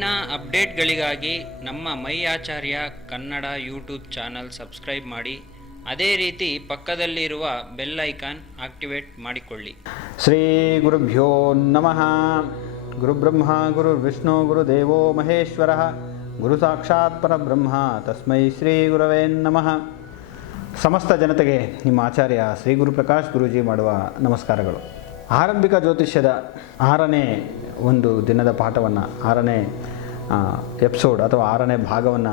ಮುಂದಿನ ಅಪ್ಡೇಟ್ಗಳಿಗಾಗಿ ನಮ್ಮ ಮೈ ಆಚಾರ್ಯ Kannada YouTube channel subscribe ಮಾಡಿ. ಅದೇ ರೀತಿ ಪಕ್ಕದಲ್ಲಿರುವ ಬೆಲ್ ಐಕಾನ್ ಆಕ್ಟಿವೇಟ್ ಮಾಡಿಕೊಳ್ಳಿ. ಶ್ರೀ ಗುರುಭ್ಯೋ ನಮಃ. ಗುರುಬ್ರಹ್ಮ ಗುರುರ್ವಿಷ್ಣು ಗುರುದೇವೋ ಮಹೇಶ್ವರ ಗುರು ಸಾಕ್ಷಾತ್ ಪರಬ್ರಹ್ಮ ತಸ್ಮೈ ಶ್ರೀ ಗುರವೇ ನಮಃ. ಸಮಸ್ತ ಜನತೆಗೆ ನಿಮ್ಮ ಆಚಾರ್ಯ ಶ್ರೀ ಗುರುಪ್ರಕಾಶ್ ಗುರುಜಿ ಮಾಡುವ ನಮಸ್ಕಾರಗಳು. ಆರಂಭಿಕ ಜ್ಯೋತಿಷ್ಯದ 6ನೇ ಒಂದು ದಿನದ ಪಾಠವನ್ನು, 6ನೇ ಎಪಿಸೋಡ್ ಅಥವಾ 6ನೇ ಭಾಗವನ್ನು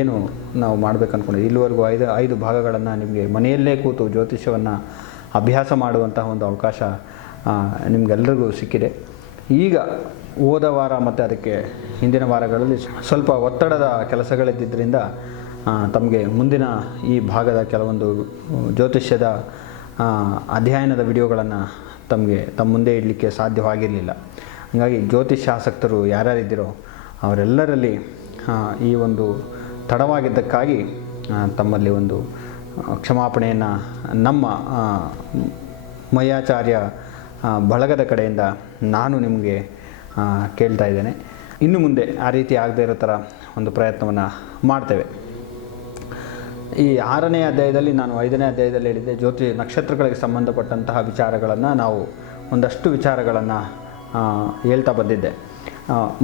ಏನು ನಾವು ಮಾಡಬೇಕು ಅಂದ್ಕೊಂಡಿದ್ದೀವಿ. ಇಲ್ಲಿವರೆಗೂ ಐದು ಭಾಗಗಳನ್ನು ನಿಮಗೆ ಮನೆಯಲ್ಲೇ ಕೂತು ಜ್ಯೋತಿಷ್ಯವನ್ನು ಅಭ್ಯಾಸ ಮಾಡುವಂತಹ ಒಂದು ಅವಕಾಶ ನಿಮಗೆಲ್ಲರಿಗೂ ಸಿಕ್ಕಿದೆ. ಈಗ ಹೋದ ವಾರ ಮತ್ತು ಅದಕ್ಕೆ ಹಿಂದಿನ ವಾರಗಳಲ್ಲಿ ಸ್ವಲ್ಪ ಒತ್ತಡದ ಕೆಲಸಗಳಿದ್ದರಿಂದ ತಮಗೆ ಮುಂದಿನ ಈ ಭಾಗದ ಕೆಲವೊಂದು ಜ್ಯೋತಿಷ್ಯದ ಅಧ್ಯಯನದ ವಿಡಿಯೋಗಳನ್ನು ತಮ್ಮ ಮುಂದೆ ಇಡಲಿಕ್ಕೆ ಸಾಧ್ಯವಾಗಿರಲಿಲ್ಲ. ಹಾಗಾಗಿ ಜ್ಯೋತಿಷ್ಯ ಆಸಕ್ತರು ಯಾರ್ಯಾರಿದ್ದೀರೋ ಅವರೆಲ್ಲರಲ್ಲಿ ಈ ಒಂದು ತಡವಾಗಿದ್ದಕ್ಕಾಗಿ ತಮ್ಮಲ್ಲಿ ಒಂದು ಕ್ಷಮಾಪಣೆಯನ್ನು ನಮ್ಮ ಮಯಾಚಾರ್ಯ ಬಳಗದ ಕಡೆಯಿಂದ ನಾನು ನಿಮಗೆ ಕೇಳ್ತಾ ಇದ್ದೇನೆ. ಇನ್ನು ಮುಂದೆ ಆ ರೀತಿ ಆಗದೇ ಇರೋ ಥರ ಒಂದು ಪ್ರಯತ್ನವನ್ನು ಮಾಡ್ತೇವೆ. ಈ 6ನೇ ಅಧ್ಯಾಯದಲ್ಲಿ, ನಾನು 5ನೇ ಅಧ್ಯಾಯದಲ್ಲಿ ಹೇಳಿದ್ದೆ, ನಕ್ಷತ್ರಗಳಿಗೆ ಸಂಬಂಧಪಟ್ಟಂತಹ ವಿಚಾರಗಳನ್ನು ನಾವು ಒಂದಷ್ಟು ವಿಚಾರಗಳನ್ನು ಹೇಳ್ತಾ ಬಂದಿದ್ದೆ.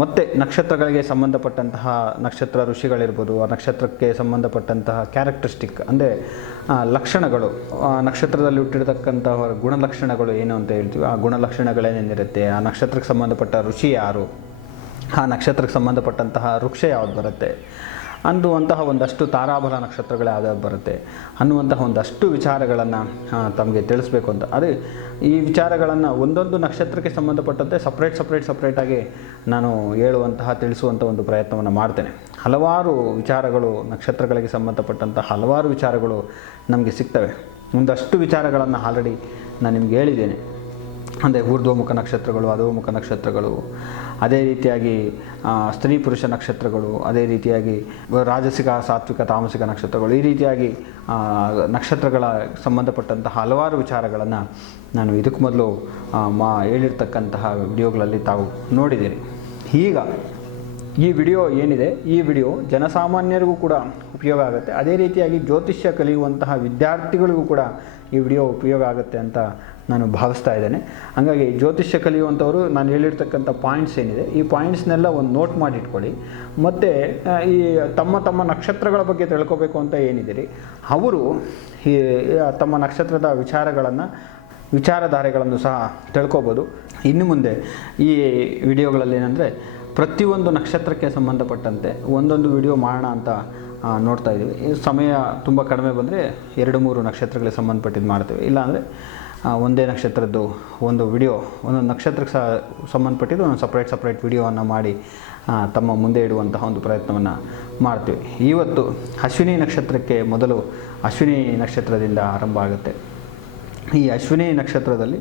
ಮತ್ತು ನಕ್ಷತ್ರಗಳಿಗೆ ಸಂಬಂಧಪಟ್ಟಂತಹ ನಕ್ಷತ್ರ ಋಷಿಗಳಿರ್ಬೋದು, ಆ ನಕ್ಷತ್ರಕ್ಕೆ ಸಂಬಂಧಪಟ್ಟಂತಹ ಕ್ಯಾರೆಕ್ಟರಿಸ್ಟಿಕ್ ಅಂದರೆ ಲಕ್ಷಣಗಳು, ನಕ್ಷತ್ರದಲ್ಲಿ ಹುಟ್ಟಿರ್ತಕ್ಕಂತಹ ಗುಣಲಕ್ಷಣಗಳು ಏನು ಅಂತ ಹೇಳ್ತೀವಿ. ಆ ಗುಣಲಕ್ಷಣಗಳೇನೇನಿರುತ್ತೆ, ಆ ನಕ್ಷತ್ರಕ್ಕೆ ಸಂಬಂಧಪಟ್ಟ ಋಷಿ ಯಾರು, ಆ ನಕ್ಷತ್ರಕ್ಕೆ ಸಂಬಂಧಪಟ್ಟಂತಹ ವೃಕ್ಷ ಯಾವುದು ಬರುತ್ತೆ ಅನ್ನುವಂತಹ ಒಂದಷ್ಟು ತಾರಾಬಲ ನಕ್ಷತ್ರಗಳು ಯಾವ್ಯಾವ್ದು ಬರುತ್ತೆ ಅನ್ನುವಂತಹ ಒಂದಷ್ಟು ವಿಚಾರಗಳನ್ನು ತಮಗೆ ತಿಳಿಸ್ಬೇಕು ಅಂತ. ಅದೇ ಈ ವಿಚಾರಗಳನ್ನು ಒಂದೊಂದು ನಕ್ಷತ್ರಕ್ಕೆ ಸಂಬಂಧಪಟ್ಟಂತೆ ಸಪ್ರೇಟಾಗಿ ನಾನು ತಿಳಿಸುವಂಥ ಒಂದು ಪ್ರಯತ್ನವನ್ನು ಮಾಡ್ತೇನೆ. ಹಲವಾರು ವಿಚಾರಗಳು, ನಕ್ಷತ್ರಗಳಿಗೆ ಸಂಬಂಧಪಟ್ಟಂಥ ಹಲವಾರು ವಿಚಾರಗಳು ನಮಗೆ ಸಿಗ್ತವೆ. ಒಂದಷ್ಟು ವಿಚಾರಗಳನ್ನು ಆಲ್ರೆಡಿ ನಾನು ನಿಮ್ಗೆ ಹೇಳಿದ್ದೇನೆ. ಅಂದರೆ ಊರ್ಧ್ವಮುಖ ನಕ್ಷತ್ರಗಳು, ಅಧೋಮುಖ ನಕ್ಷತ್ರಗಳು, ಅದೇ ರೀತಿಯಾಗಿ ಸ್ತ್ರೀ ಪುರುಷ ನಕ್ಷತ್ರಗಳು, ಅದೇ ರೀತಿಯಾಗಿ ರಾಜಸಿಕ ಸಾತ್ವಿಕ ತಾಮಸಿಕ ನಕ್ಷತ್ರಗಳು, ಈ ರೀತಿಯಾಗಿ ನಕ್ಷತ್ರಗಳ ಸಂಬಂಧಪಟ್ಟಂತಹ ಹಲವಾರು ವಿಚಾರಗಳನ್ನು ನಾನು ಇದಕ್ಕೆ ಮೊದಲು ಹೇಳಿರ್ತಕ್ಕಂತಹ ವಿಡಿಯೋಗಳಲ್ಲಿ ತಾವು ನೋಡಿದ್ದೀರಿ. ಈಗ ಈ ವಿಡಿಯೋ ಏನಿದೆ, ಈ ವಿಡಿಯೋ ಜನಸಾಮಾನ್ಯರಿಗೂ ಕೂಡ ಉಪಯೋಗ ಆಗುತ್ತೆ. ಅದೇ ರೀತಿಯಾಗಿ ಜ್ಯೋತಿಷ್ಯ ಕಲಿಯುವಂತಹ ವಿದ್ಯಾರ್ಥಿಗಳಿಗೂ ಕೂಡ ಈ ವಿಡಿಯೋ ಉಪಯೋಗ ಆಗುತ್ತೆ ಅಂತ ನಾನು ಭಾವಿಸ್ತಾ ಇದ್ದೇನೆ. ಹಾಗಾಗಿ ಜ್ಯೋತಿಷ್ಯ ಕಲಿಯುವಂಥವರು ನಾನು ಹೇಳಿರ್ತಕ್ಕಂಥ ಪಾಯಿಂಟ್ಸ್ ಏನಿದೆ, ಈ ಪಾಯಿಂಟ್ಸ್ನೆಲ್ಲ ಒಂದು ನೋಟ್ ಮಾಡಿ ಇಟ್ಕೊಳ್ಳಿ. ಮತ್ತು ಈ ತಮ್ಮ ನಕ್ಷತ್ರಗಳ ಬಗ್ಗೆ ತಿಳ್ಕೊಬೇಕು ಅಂತ ಏನಿದ್ದೀರಿ ಅವರು ಈ ತಮ್ಮ ನಕ್ಷತ್ರದ ವಿಚಾರಧಾರೆಗಳನ್ನು ಸಹ ತಿಳ್ಕೊಬೋದು. ಇನ್ನು ಮುಂದೆ ಈ ವಿಡಿಯೋಗಳಲ್ಲಿ ಏನಂದರೆ, ಪ್ರತಿಯೊಂದು ನಕ್ಷತ್ರಕ್ಕೆ ಸಂಬಂಧಪಟ್ಟಂತೆ ಒಂದೊಂದು ವಿಡಿಯೋ ಮಾಡೋಣ ಅಂತ ನೋಡ್ತಾ ಇದ್ದೀವಿ. ಸಮಯ ತುಂಬ ಕಡಿಮೆ ಬಂದರೆ 2-3 ನಕ್ಷತ್ರಗಳಿಗೆ ಸಂಬಂಧಪಟ್ಟಿದ್ದು ಮಾಡ್ತೇವೆ. ಇಲ್ಲಾಂದರೆ ಒಂದೇ ನಕ್ಷತ್ರದ್ದು ಒಂದು ವಿಡಿಯೋ, ಒಂದೊಂದು ನಕ್ಷತ್ರಕ್ಕೆ ಸಂಬಂಧಪಟ್ಟಿದ್ದು ಒಂದು ಸಪ್ರೇಟ್ ವಿಡಿಯೋವನ್ನು ಮಾಡಿ ತಮ್ಮ ಮುಂದೆ ಇಡುವಂತಹ ಒಂದು ಪ್ರಯತ್ನವನ್ನು ಮಾಡ್ತೀವಿ. ಇವತ್ತು ಅಶ್ವಿನಿ ನಕ್ಷತ್ರಕ್ಕೆ ಮೊದಲು ಅಶ್ವಿನಿ ನಕ್ಷತ್ರದಿಂದ ಆರಂಭ ಆಗುತ್ತೆ. ಈ ಅಶ್ವಿನಿ ನಕ್ಷತ್ರದಲ್ಲಿ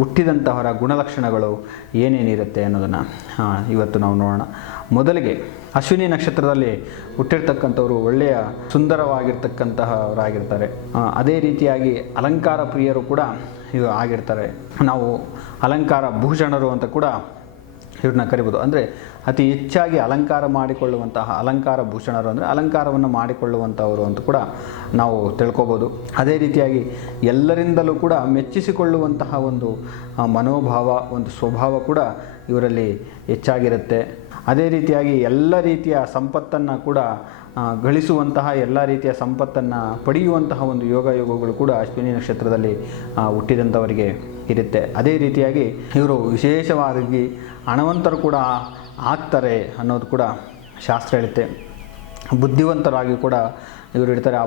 ಹುಟ್ಟಿದಂತಹವರ ಗುಣಲಕ್ಷಣಗಳು ಏನೇನಿರುತ್ತೆ ಅನ್ನೋದನ್ನು ಇವತ್ತು ನಾವು ನೋಡೋಣ. ಮೊದಲಿಗೆ ಅಶ್ವಿನಿ ನಕ್ಷತ್ರದಲ್ಲಿ ಹುಟ್ಟಿರ್ತಕ್ಕಂಥವ್ರು ಒಳ್ಳೆಯ ಸುಂದರವಾಗಿರ್ತಕ್ಕಂತಹವರಾಗಿರ್ತಾರೆ. ಅದೇ ರೀತಿಯಾಗಿ ಅಲಂಕಾರ ಪ್ರಿಯರು ಕೂಡ ಆಗಿರ್ತಾರೆ. ನಾವು ಅಲಂಕಾರ ಭೂಷಣರು ಅಂತ ಕೂಡ ಇವ್ರನ್ನ ಕರಿಬೋದು. ಅಂದರೆ ಅತಿ ಹೆಚ್ಚಾಗಿ ಅಲಂಕಾರ ಮಾಡಿಕೊಳ್ಳುವಂತಹ ಅಲಂಕಾರ ಭೂಷಣರು ಅಂದರೆ ಅಲಂಕಾರವನ್ನು ಮಾಡಿಕೊಳ್ಳುವಂಥವರು ಅಂತ ಕೂಡ ನಾವು ತಿಳ್ಕೊಬೋದು. ಅದೇ ರೀತಿಯಾಗಿ ಎಲ್ಲರಿಂದಲೂ ಕೂಡ ಮೆಚ್ಚಿಸಿಕೊಳ್ಳುವಂತಹ ಒಂದು ಮನೋಭಾವ, ಒಂದು ಸ್ವಭಾವ ಕೂಡ ಇವರಲ್ಲಿ ಹೆಚ್ಚಾಗಿರುತ್ತೆ. ಅದೇ ರೀತಿಯಾಗಿ ಎಲ್ಲ ರೀತಿಯ ಸಂಪತ್ತನ್ನು ಕೂಡ ಗಳಿಸುವಂತಹ, ಎಲ್ಲ ರೀತಿಯ ಸಂಪತ್ತನ್ನು ಪಡೆಯುವಂತಹ ಒಂದು ಯೋಗಗಳು ಕೂಡ ಅಶ್ವಿನಿ ನಕ್ಷತ್ರದಲ್ಲಿ ಹುಟ್ಟಿದಂಥವರಿಗೆ ಇರುತ್ತೆ. ಅದೇ ರೀತಿಯಾಗಿ ಇವರು ವಿಶೇಷವಾಗಿ ಹಣವಂತರು ಕೂಡ ಆಗ್ತಾರೆ ಅನ್ನೋದು ಕೂಡ ಶಾಸ್ತ್ರ ಹೇಳುತ್ತೆ. ಬುದ್ಧಿವಂತರಾಗಿ ಕೂಡ ಇವರು ಇರ್ತಾರೆ. ಆ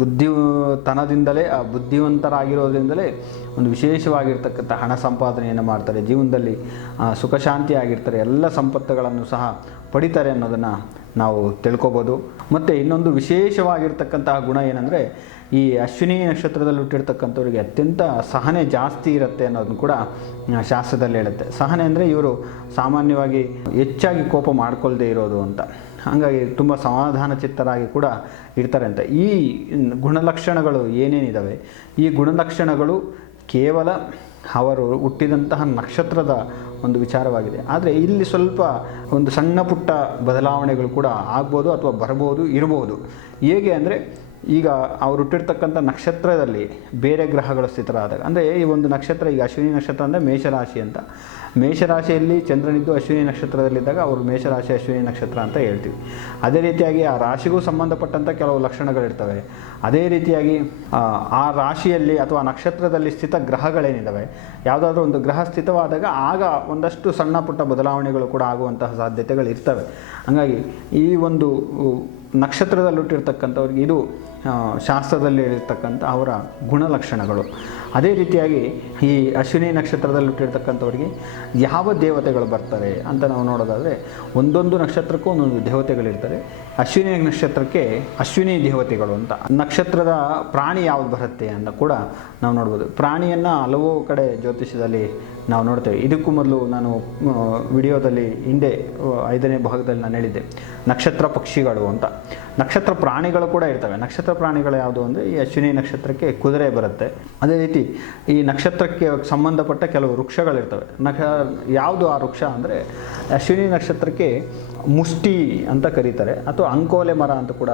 ಬುದ್ಧಿತನದಿಂದಲೇ, ಆ ಬುದ್ಧಿವಂತರಾಗಿರೋದ್ರಿಂದಲೇ ಒಂದು ವಿಶೇಷವಾಗಿರ್ತಕ್ಕಂಥ ಹಣ ಸಂಪಾದನೆಯನ್ನು ಮಾಡ್ತಾರೆ. ಜೀವನದಲ್ಲಿ ಸುಖ ಶಾಂತಿಯಾಗಿರ್ತಾರೆ. ಎಲ್ಲ ಸಂಪತ್ತುಗಳನ್ನು ಸಹ ಪಡಿತಾರೆ ಅನ್ನೋದನ್ನು ನಾವು ತಿಳ್ಕೊಬೋದು. ಮತ್ತು ಇನ್ನೊಂದು ವಿಶೇಷವಾಗಿರ್ತಕ್ಕಂತಹ ಗುಣ ಏನಂದರೆ, ಈ ಅಶ್ವಿನಿ ನಕ್ಷತ್ರದಲ್ಲಿ ಹುಟ್ಟಿರ್ತಕ್ಕಂಥವ್ರಿಗೆ ಅತ್ಯಂತ ಸಹನೆ ಜಾಸ್ತಿ ಇರುತ್ತೆ ಅನ್ನೋದನ್ನು ಕೂಡ ಶಾಸ್ತ್ರದಲ್ಲಿ ಹೇಳುತ್ತೆ. ಸಹನೆ ಅಂದರೆ ಇವರು ಸಾಮಾನ್ಯವಾಗಿ ಹೆಚ್ಚಾಗಿ ಕೋಪ ಮಾಡ್ಕೊಳ್ದೇ ಇರೋದು ಅಂತ. ಹಾಗಾಗಿ ತುಂಬ ಸಮಾಧಾನ ಚಿತ್ತರಾಗಿ ಕೂಡ ಇರ್ತಾರೆ ಅಂತ. ಈ ಗುಣಲಕ್ಷಣಗಳು ಏನೇನಿದ್ದಾವೆ, ಈ ಗುಣಲಕ್ಷಣಗಳು ಕೇವಲ ಅವರು ಹುಟ್ಟಿದಂತಹ ನಕ್ಷತ್ರದ ಒಂದು ವಿಚಾರವಾಗಿದೆ. ಆದರೆ ಇಲ್ಲಿ ಸ್ವಲ್ಪ ಒಂದು ಸಣ್ಣ ಪುಟ್ಟ ಬದಲಾವಣೆಗಳು ಕೂಡ ಆಗ್ಬೋದು ಅಥವಾ ಬರ್ಬೋದು, ಇರ್ಬೋದು. ಹೇಗೆ ಅಂದರೆ, ಈಗ ಅವರು ಹುಟ್ಟಿರ್ತಕ್ಕಂಥ ನಕ್ಷತ್ರದಲ್ಲಿ ಬೇರೆ ಗ್ರಹಗಳು ಸ್ಥಿತರಾದಾಗ, ಅಂದರೆ ಈ ಒಂದು ನಕ್ಷತ್ರ, ಈಗ ಅಶ್ವಿನಿ ನಕ್ಷತ್ರ ಅಂದರೆ ಮೇಷರಾಶಿ ಅಂತ, ಮೇಷರಾಶಿಯಲ್ಲಿ ಚಂದ್ರನಿದ್ದು ಅಶ್ವಿನಿ ನಕ್ಷತ್ರದಲ್ಲಿದ್ದಾಗ ಅವರು ಮೇಷರಾಶಿ ಅಶ್ವಿನಿ ನಕ್ಷತ್ರ ಅಂತ ಹೇಳ್ತೀವಿ. ಅದೇ ರೀತಿಯಾಗಿ ಆ ರಾಶಿಗೂ ಸಂಬಂಧಪಟ್ಟಂಥ ಕೆಲವು ಲಕ್ಷಣಗಳಿರ್ತವೆ. ಅದೇ ರೀತಿಯಾಗಿ ಆ ರಾಶಿಯಲ್ಲಿ ಅಥವಾ ನಕ್ಷತ್ರದಲ್ಲಿ ಸ್ಥಿತ ಗ್ರಹಗಳೇನಿದ್ದಾವೆ, ಯಾವುದಾದ್ರೂ ಒಂದು ಗ್ರಹ ಸ್ಥಿತವಾದಾಗ ಆಗ ಒಂದಷ್ಟು ಸಣ್ಣ ಪುಟ್ಟ ಬದಲಾವಣೆಗಳು ಕೂಡ ಆಗುವಂತಹ ಸಾಧ್ಯತೆಗಳು ಇರ್ತವೆ. ಹಾಗಾಗಿ ಈ ಒಂದು ನಕ್ಷತ್ರದಲ್ಲಿ ಹುಟ್ಟಿರ್ತಕ್ಕಂಥವ್ರಿಗೆ ಇದು ಶಾಸ್ತ್ರದಲ್ಲಿ ಹೇಳಿರ್ತಕ್ಕಂಥ ಅವರ ಗುಣಲಕ್ಷಣಗಳು. ಅದೇ ರೀತಿಯಾಗಿ ಈ ಅಶ್ವಿನಿ ನಕ್ಷತ್ರದಲ್ಲಿ ಹುಟ್ಟಿರ್ತಕ್ಕಂಥವ್ರಿಗೆ ಯಾವ ದೇವತೆಗಳು ಬರ್ತಾರೆ ಅಂತ ನಾವು ನೋಡೋದಾದರೆ, ಒಂದೊಂದು ನಕ್ಷತ್ರಕ್ಕೂ ಒಂದೊಂದು ದೇವತೆಗಳಿರ್ತಾರೆ. ಅಶ್ವಿನಿ ನಕ್ಷತ್ರಕ್ಕೆ ಅಶ್ವಿನಿ ದೇವತೆಗಳು ಅಂತ, ನಕ್ಷತ್ರದ ಪ್ರಾಣಿ ಯಾವುದು ಬರುತ್ತೆ ಅಂತ ಕೂಡ ನಾವು ನೋಡ್ಬೋದು. ಪ್ರಾಣಿಯನ್ನು ಹಲವು ಕಡೆ ಜ್ಯೋತಿಷ್ಯದಲ್ಲಿ ನಾವು ನೋಡ್ತೇವೆ. ಇದಕ್ಕೂ ಮೊದಲು ನಾನು ವಿಡಿಯೋದಲ್ಲಿ ಹಿಂದೆ 5ನೇ ಭಾಗದಲ್ಲಿ ನಾನು ಹೇಳಿದ್ದೆ ನಕ್ಷತ್ರ ಪಕ್ಷಿಗಳು ಅಂತ. ನಕ್ಷತ್ರ ಪ್ರಾಣಿಗಳು ಕೂಡ ಇರ್ತವೆ. ನಕ್ಷತ್ರ ಪ್ರಾಣಿಗಳು ಯಾವುದು ಅಂದರೆ, ಈ ಅಶ್ವಿನಿ ನಕ್ಷತ್ರಕ್ಕೆ ಕುದುರೆ ಬರುತ್ತೆ. ಅದೇ ರೀತಿ ಈ ನಕ್ಷತ್ರಕ್ಕೆ ಸಂಬಂಧಪಟ್ಟ ಕೆಲವು ವೃಕ್ಷಗಳಿರ್ತವೆ. ಯಾವುದು ಆ ವೃಕ್ಷ ಅಂದರೆ, ಅಶ್ವಿನಿ ನಕ್ಷತ್ರಕ್ಕೆ ಮುಷ್ಟಿ ಅಂತ ಕರೀತಾರೆ, ಅಥವಾ ಅಂಕೋಲೆ ಮರ ಅಂತ ಕೂಡ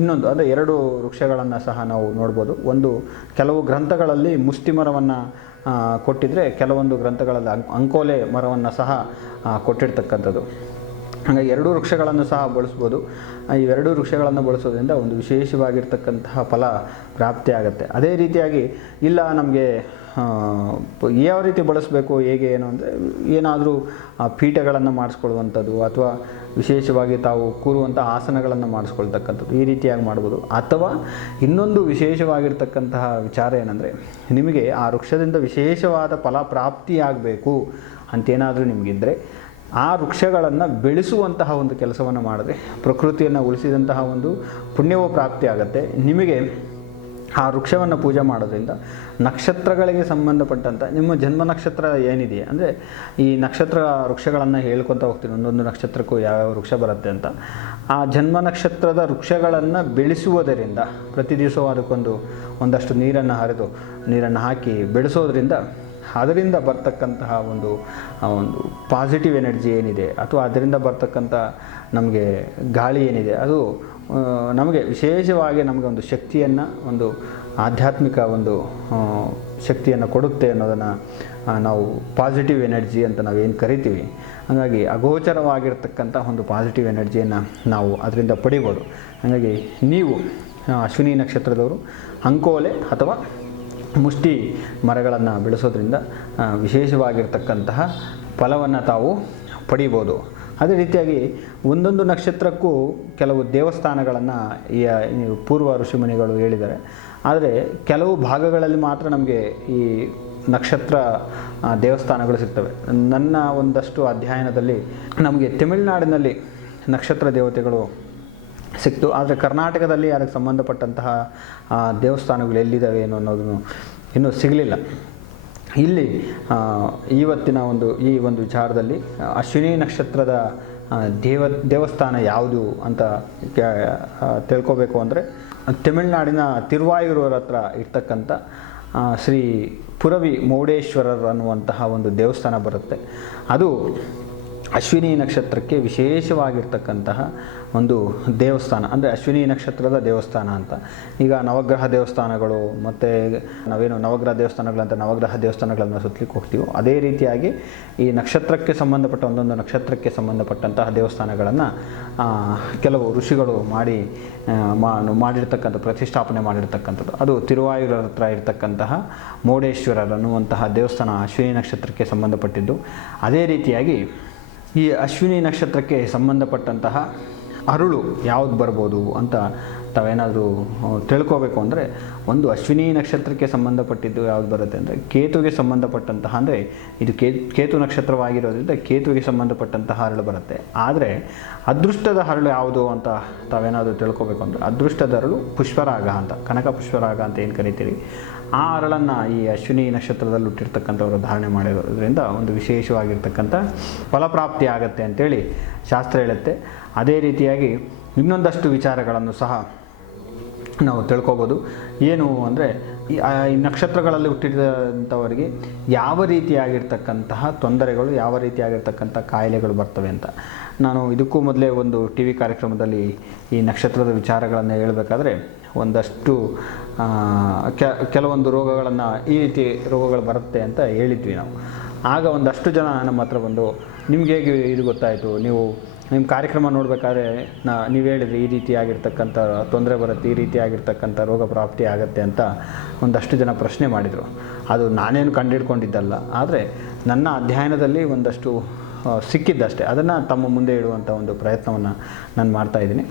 ಇನ್ನೊಂದು, ಅಂದರೆ 2 ವೃಕ್ಷಗಳನ್ನು ಸಹ ನಾವು ನೋಡ್ಬೋದು. ಒಂದು, ಕೆಲವು ಗ್ರಂಥಗಳಲ್ಲಿ ಮುಷ್ಟಿ ಮರವನ್ನು ಕೊಟ್ಟಿದ್ದರೆ, ಕೆಲವೊಂದು ಗ್ರಂಥಗಳಲ್ಲಿ ಅಂಕೋಲೆ ಮರವನ್ನು ಸಹ ಕೊಟ್ಟಿರ್ತಕ್ಕಂಥದ್ದು. ಹಾಗಾಗಿ 2 ವೃಕ್ಷಗಳನ್ನು ಸಹ ಬಳಸ್ಬೋದು. ಈ 2 ವೃಕ್ಷಗಳನ್ನು ಬಳಸೋದ್ರಿಂದ ಒಂದು ವಿಶೇಷವಾಗಿರ್ತಕ್ಕಂತಹ ಫಲ ಪ್ರಾಪ್ತಿಯಾಗುತ್ತೆ. ಅದೇ ರೀತಿಯಾಗಿ ಇಲ್ಲ ನಮಗೆ ಯಾವ ರೀತಿ ಬಳಸಬೇಕು, ಹೇಗೆ ಏನು ಅಂದರೆ, ಏನಾದರೂ ಪೀಠಗಳನ್ನು ಮಾಡಿಸ್ಕೊಳ್ಳುವಂಥದ್ದು ಅಥವಾ ವಿಶೇಷವಾಗಿ ತಾವು ಕೂರುವಂಥ ಆಸನಗಳನ್ನು ಮಾಡಿಸ್ಕೊಳ್ತಕ್ಕಂಥದ್ದು, ಈ ರೀತಿಯಾಗಿ ಮಾಡ್ಬೋದು. ಅಥವಾ ಇನ್ನೊಂದು ವಿಶೇಷವಾಗಿರ್ತಕ್ಕಂತಹ ವಿಚಾರ ಏನಂದರೆ, ನಿಮಗೆ ಆ ವೃಕ್ಷದಿಂದ ವಿಶೇಷವಾದ ಫಲ ಪ್ರಾಪ್ತಿಯಾಗಬೇಕು ಅಂತೇನಾದರೂ ನಿಮಗಿದ್ದರೆ, ಆ ವೃಕ್ಷಗಳನ್ನು ಬೆಳೆಸುವಂತಹ ಒಂದು ಕೆಲಸವನ್ನು ಮಾಡಿದ್ರೆ ಪ್ರಕೃತಿಯನ್ನು ಉಳಿಸಿದಂತಹ ಒಂದು ಪುಣ್ಯವೂ ಪ್ರಾಪ್ತಿ ಆಗುತ್ತೆ. ನಿಮಗೆ ಆ ವೃಕ್ಷವನ್ನು ಪೂಜೆ ಮಾಡೋದ್ರಿಂದ ನಕ್ಷತ್ರಗಳಿಗೆ ಸಂಬಂಧಪಟ್ಟಂಥ ನಿಮ್ಮ ಜನ್ಮ ನಕ್ಷತ್ರ ಏನಿದೆ, ಅಂದರೆ ಈ ನಕ್ಷತ್ರ ವೃಕ್ಷಗಳನ್ನು ಹೇಳ್ಕೊತ ಹೋಗ್ತೀನಿ, ಒಂದೊಂದು ನಕ್ಷತ್ರಕ್ಕೂ ಯಾವ್ಯಾವ ವೃಕ್ಷ ಬರುತ್ತೆ ಅಂತ. ಆ ಜನ್ಮ ನಕ್ಷತ್ರದ ವೃಕ್ಷಗಳನ್ನು ಬೆಳೆಸುವುದರಿಂದ, ಪ್ರತಿ ದಿವಸ ಒಂದಷ್ಟು ನೀರನ್ನು ಹಾಕಿ ಬೆಳೆಸೋದ್ರಿಂದ ಅದರಿಂದ ಬರ್ತಕ್ಕಂತಹ ಒಂದು ಪಾಸಿಟಿವ್ ಎನರ್ಜಿ ಏನಿದೆ, ಅಥವಾ ಅದರಿಂದ ಬರ್ತಕ್ಕಂಥ ನಮಗೆ ಗಾಳಿ ಏನಿದೆ, ಅದು ನಮಗೆ ವಿಶೇಷವಾಗಿ ನಮಗೆ ಒಂದು ಶಕ್ತಿಯನ್ನು, ಒಂದು ಆಧ್ಯಾತ್ಮಿಕ ಒಂದು ಶಕ್ತಿಯನ್ನು ಕೊಡುತ್ತೆ ಅನ್ನೋದನ್ನು ನಾವು ಪಾಸಿಟಿವ್ ಎನರ್ಜಿ ಅಂತ ನಾವೇನು ಕರಿತೀವಿ. ಹಾಗಾಗಿ ಅಗೋಚರವಾಗಿರ್ತಕ್ಕಂಥ ಒಂದು ಪಾಸಿಟಿವ್ ಎನರ್ಜಿಯನ್ನು ನಾವು ಅದರಿಂದ ಪಡಿಬೋದು. ಹಾಗಾಗಿ ನೀವು ಅಶ್ವಿನಿ ನಕ್ಷತ್ರದವರು ಅಂಕೋಲೆ ಅಥವಾ ಮುಷ್ಟಿ ಮರಗಳನ್ನು ಬೆಳೆಸೋದ್ರಿಂದ ವಿಶೇಷವಾಗಿರ್ತಕ್ಕಂತಹ ಫಲವನ್ನು ತಾವು ಪಡಿಬೋದು. ಅದೇ ರೀತಿಯಾಗಿ ಒಂದೊಂದು ನಕ್ಷತ್ರಕ್ಕೂ ಕೆಲವು ದೇವಸ್ಥಾನಗಳನ್ನು ಈ ಪೂರ್ವ ಋಷಿಮುನಿಗಳು ಹೇಳಿದ್ದಾರೆ. ಆದರೆ ಕೆಲವು ಭಾಗಗಳಲ್ಲಿ ಮಾತ್ರ ನಮಗೆ ಈ ನಕ್ಷತ್ರ ದೇವಸ್ಥಾನಗಳು ಸಿಗ್ತವೆ. ನನ್ನ ಒಂದಷ್ಟು ಅಧ್ಯಯನದಲ್ಲಿ ನಮಗೆ ತಮಿಳುನಾಡಿನಲ್ಲಿ ನಕ್ಷತ್ರ ದೇವತೆಗಳು ಸಿಕ್ತು. ಆದರೆ ಕರ್ನಾಟಕದಲ್ಲಿ ಅದಕ್ಕೆ ಸಂಬಂಧಪಟ್ಟಂತಹ ದೇವಸ್ಥಾನಗಳು ಎಲ್ಲಿದ್ದಾವೆ ಅನ್ನೋದನ್ನು ಇನ್ನೂ ಸಿಗಲಿಲ್ಲ. ಇಲ್ಲಿ ಇವತ್ತಿನ ಈ ಒಂದು ವಿಚಾರದಲ್ಲಿ ಅಶ್ವಿನಿ ನಕ್ಷತ್ರದ ದೇವಸ್ಥಾನ ಯಾವುದು ಅಂತ ತಿಳ್ಕೋಬೇಕು ಅಂದರೆ, ತಮಿಳುನಾಡಿನ ತಿರುವಾಯೂರೂರ ಹತ್ರ ಇರ್ತಕ್ಕಂಥ ಶ್ರೀ ಪುರವಿ ಮೌಡೇಶ್ವರರ್ ಅನ್ನುವಂತಹ ಒಂದು ದೇವಸ್ಥಾನ ಬರುತ್ತೆ. ಅದು ಅಶ್ವಿನಿ ನಕ್ಷತ್ರಕ್ಕೆ ವಿಶೇಷವಾಗಿರ್ತಕ್ಕಂತಹ ಒಂದು ದೇವಸ್ಥಾನ, ಅಂದರೆ ಅಶ್ವಿನಿ ನಕ್ಷತ್ರದ ದೇವಸ್ಥಾನ ಅಂತ. ಈಗ ನವಗ್ರಹ ದೇವಸ್ಥಾನಗಳು ಮತ್ತು ನಾವೇನು ನವಗ್ರಹ ದೇವಸ್ಥಾನಗಳಂತ ನವಗ್ರಹ ದೇವಸ್ಥಾನಗಳನ್ನು ಸುತ್ತಲಿಕ್ಕೆ ಹೋಗ್ತೀವೋ, ಅದೇ ರೀತಿಯಾಗಿ ಈ ನಕ್ಷತ್ರಕ್ಕೆ ಸಂಬಂಧಪಟ್ಟ ಒಂದೊಂದು ನಕ್ಷತ್ರಕ್ಕೆ ಸಂಬಂಧಪಟ್ಟಂತಹ ದೇವಸ್ಥಾನಗಳನ್ನು ಕೆಲವು ಋಷಿಗಳು ಮಾಡಿರ್ತಕ್ಕಂಥ ಪ್ರತಿಷ್ಠಾಪನೆ ಮಾಡಿರ್ತಕ್ಕಂಥದ್ದು. ಅದು ತಿರುವಾಯೂರ ಹತ್ರ ಇರತಕ್ಕಂತಹ ಮೌಡೇಶ್ವರರ್ ಅನ್ನುವಂತಹ ದೇವಸ್ಥಾನ ಅಶ್ವಿನಿ ನಕ್ಷತ್ರಕ್ಕೆ ಸಂಬಂಧಪಟ್ಟಿದ್ದು. ಅದೇ ರೀತಿಯಾಗಿ ಈ ಅಶ್ವಿನಿ ನಕ್ಷತ್ರಕ್ಕೆ ಸಂಬಂಧಪಟ್ಟಂತಹ ಅರುಳು ಯಾವುದು ಬರ್ಬೋದು ಅಂತ ತಾವೇನಾದರೂ ತಿಳ್ಕೋಬೇಕು ಅಂದರೆ, ಒಂದು ಅಶ್ವಿನಿ ನಕ್ಷತ್ರಕ್ಕೆ ಸಂಬಂಧಪಟ್ಟಿದ್ದು ಯಾವುದು ಬರುತ್ತೆ ಅಂದರೆ ಕೇತುಗೆ ಸಂಬಂಧಪಟ್ಟಂತಹ, ಅಂದರೆ ಇದು ಕೇತು ನಕ್ಷತ್ರವಾಗಿರೋದ್ರಿಂದ ಕೇತುಗೆ ಸಂಬಂಧಪಟ್ಟಂತಹ ಹರಳು ಬರುತ್ತೆ. ಆದರೆ ಅದೃಷ್ಟದ ಹರಳು ಯಾವುದು ಅಂತ ತಾವೇನಾದರೂ ತಿಳ್ಕೋಬೇಕು ಅಂದರೆ, ಅದೃಷ್ಟದ ಹರಳು ಪುಷ್ಪರಾಗ ಅಂತ, ಕನಕ ಪುಷ್ಪರಾಗ ಅಂತ ಏನು ಕರಿತೀರಿ, ಆ ಹರಳನ್ನು ಈ ಅಶ್ವಿನಿ ನಕ್ಷತ್ರದಲ್ಲಿ ಹುಟ್ಟಿರ್ತಕ್ಕಂಥವರು ಧಾರಣೆ ಮಾಡಿರೋದ್ರಿಂದ ಒಂದು ವಿಶೇಷವಾಗಿರ್ತಕ್ಕಂಥ ಫಲಪ್ರಾಪ್ತಿ ಆಗುತ್ತೆ ಅಂತೇಳಿ ಶಾಸ್ತ್ರ ಹೇಳುತ್ತೆ. ಅದೇ ರೀತಿಯಾಗಿ ಇನ್ನೊಂದಷ್ಟು ವಿಚಾರಗಳನ್ನು ಸಹ ನಾವು ತಿಳ್ಕೊಬೋದು. ಏನು ಅಂದರೆ, ಈ ನಕ್ಷತ್ರಗಳಲ್ಲಿ ಹುಟ್ಟಿದಂಥವರಿಗೆ ಯಾವ ರೀತಿಯಾಗಿರ್ತಕ್ಕಂತಹ ತೊಂದರೆಗಳು, ಯಾವ ರೀತಿಯಾಗಿರ್ತಕ್ಕಂಥ ಕಾಯಿಲೆಗಳು ಬರ್ತವೆ ಅಂತ ನಾನು ಇದಕ್ಕೂ ಮೊದಲೇ ಒಂದು ಟಿ ವಿ ಕಾರ್ಯಕ್ರಮದಲ್ಲಿ ಈ ನಕ್ಷತ್ರದ ವಿಚಾರಗಳನ್ನು ಹೇಳಬೇಕಾದ್ರೆ ಒಂದಷ್ಟು ಕೆಲವೊಂದು ರೋಗಗಳನ್ನು, ಈ ರೀತಿ ರೋಗಗಳು ಬರುತ್ತೆ ಅಂತ ಹೇಳಿದ್ವಿ ನಾವು. ಆಗ ಒಂದಷ್ಟು ಜನ ನಮ್ಮ ಹತ್ರ ಬಂದು, ನಿಮ್ಗೆ ಹೇಗೆ ಇದು ಗೊತ್ತಾಯಿತು, ನೀವು ನಿಮ್ಮ ಕಾರ್ಯಕ್ರಮ ನೋಡಬೇಕಾದ್ರೆ ನೀವು ಹೇಳಿದ್ರಿ ಈ ರೀತಿಯಾಗಿರ್ತಕ್ಕಂಥ ತೊಂದರೆ ಬರುತ್ತೆ, ಈ ರೀತಿಯಾಗಿರ್ತಕ್ಕಂಥ ರೋಗ ಪ್ರಾಪ್ತಿ ಆಗುತ್ತೆ ಅಂತ ಒಂದಷ್ಟು ಜನ ಪ್ರಶ್ನೆ ಮಾಡಿದರು. ಅದು ನಾನೇನು ಕಂಡುಹಿಡ್ಕೊಂಡಿದ್ದಲ್ಲ, ಆದರೆ ನನ್ನ ಅಧ್ಯಯನದಲ್ಲಿ ಒಂದಷ್ಟು ಸಿಕ್ಕಿದ್ದಷ್ಟೇ. ಅದನ್ನು ತಮ್ಮ ಮುಂದೆ ಇಡುವಂಥ ಒಂದು ಪ್ರಯತ್ನವನ್ನು ನಾನು ಮಾಡ್ತಾಯಿದ್ದೀನಿ.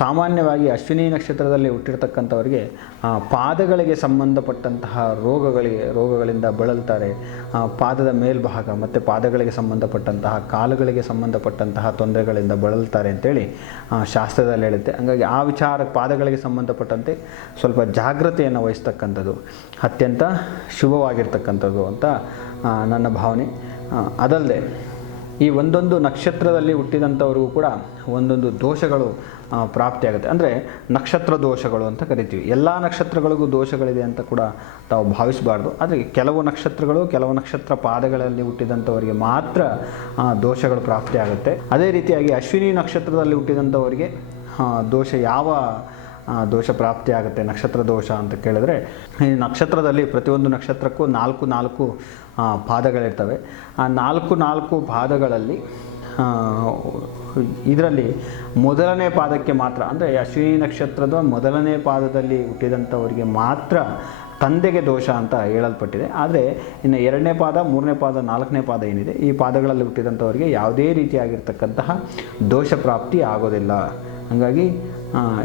ಸಾಮಾನ್ಯವಾಗಿ ನಕ್ಷತ್ರದಲ್ಲಿ ಹುಟ್ಟಿರ್ತಕ್ಕಂಥವರಿಗೆ ಪಾದಗಳಿಗೆ ಸಂಬಂಧಪಟ್ಟಂತಹ ರೋಗಗಳಿಂದ ಬಳಲ್ತಾರೆ. ಪಾದದ ಮೇಲ್ಭಾಗ ಮತ್ತು ಪಾದಗಳಿಗೆ ಸಂಬಂಧಪಟ್ಟಂತಹ, ಕಾಲುಗಳಿಗೆ ಸಂಬಂಧಪಟ್ಟಂತಹ ತೊಂದರೆಗಳಿಂದ ಬಳಲ್ತಾರೆ ಅಂತೇಳಿ ಶಾಸ್ತ್ರದಲ್ಲಿ ಹೇಳುತ್ತೆ. ಹಾಗಾಗಿ ಆ ವಿಚಾರ, ಪಾದಗಳಿಗೆ ಸಂಬಂಧಪಟ್ಟಂತೆ ಸ್ವಲ್ಪ ಜಾಗೃತೆಯನ್ನು ವಹಿಸ್ತಕ್ಕಂಥದ್ದು ಅತ್ಯಂತ ಶುಭವಾಗಿರ್ತಕ್ಕಂಥದ್ದು ಅಂತ ನನ್ನ ಭಾವನೆ. ಅದಲ್ಲದೆ ಈ ಒಂದೊಂದು ನಕ್ಷತ್ರದಲ್ಲಿ ಹುಟ್ಟಿದಂಥವ್ರಿಗೂ ಕೂಡ ಒಂದೊಂದು ದೋಷಗಳು ಪ್ರಾಪ್ತಿಯಾಗುತ್ತೆ. ಅಂದರೆ ನಕ್ಷತ್ರ ದೋಷಗಳು ಅಂತ ಕರಿತೀವಿ. ಎಲ್ಲ ನಕ್ಷತ್ರಗಳಿಗೂ ದೋಷಗಳಿದೆ ಅಂತ ಕೂಡ ತಾವು ಭಾವಿಸಬಾರ್ದು. ಆದರೆ ಕೆಲವು ನಕ್ಷತ್ರಗಳು, ಕೆಲವು ನಕ್ಷತ್ರ ಪಾದಗಳಲ್ಲಿ ಹುಟ್ಟಿದಂಥವರಿಗೆ ಮಾತ್ರ ದೋಷಗಳು ಪ್ರಾಪ್ತಿಯಾಗುತ್ತೆ. ಅದೇ ರೀತಿಯಾಗಿ ಅಶ್ವಿನಿ ನಕ್ಷತ್ರದಲ್ಲಿ ಹುಟ್ಟಿದಂಥವರಿಗೆ ದೋಷ ಪ್ರಾಪ್ತಿ ಆಗುತ್ತೆ, ನಕ್ಷತ್ರ ದೋಷ ಅಂತ ಕೇಳಿದ್ರೆ, ಈ ನಕ್ಷತ್ರದಲ್ಲಿ ಪ್ರತಿಯೊಂದು ನಕ್ಷತ್ರಕ್ಕೂ ನಾಲ್ಕು ಪಾದಗಳಿರ್ತವೆ. ಆ ನಾಲ್ಕು ಪಾದಗಳಲ್ಲಿ ಇದರಲ್ಲಿ ಮೊದಲನೇ ಪಾದಕ್ಕೆ ಮಾತ್ರ, ಅಂದರೆ ಅಶ್ವಿನಿ ನಕ್ಷತ್ರದ ಮೊದಲನೇ ಪಾದದಲ್ಲಿ ಹುಟ್ಟಿದಂಥವರಿಗೆ ಮಾತ್ರ ತಂದೆಗೆ ದೋಷ ಅಂತ ಹೇಳಲ್ಪಟ್ಟಿದೆ. ಆದರೆ ಇನ್ನು 2ನೇ ಪಾದ, 3ನೇ ಪಾದ, 4ನೇ ಪಾದ ಏನಿದೆ, ಈ ಪಾದಗಳಲ್ಲಿ ಹುಟ್ಟಿದಂಥವರಿಗೆ ಯಾವುದೇ ರೀತಿಯಾಗಿರ್ತಕ್ಕಂತಹ ದೋಷ ಪ್ರಾಪ್ತಿ ಆಗೋದಿಲ್ಲ. ಹಾಗಾಗಿ